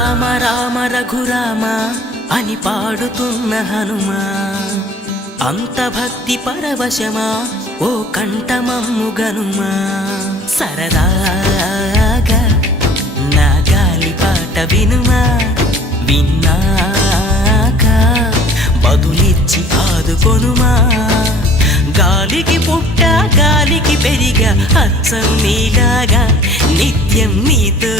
రామ రామ రఘురామ అని పాడుతున్న హనుమా, అంత భక్తి పరవశమా ఓ కంఠమమ్ము గనుమా. సరదాగా నా గాలి పాట వినుమా, విన్నాక బదులిచ్చి ఆదుకొనుమా. గాలికి పుట్ట గాలికి పెరిగా అచ్చం నీలాగా నిత్యం నీతో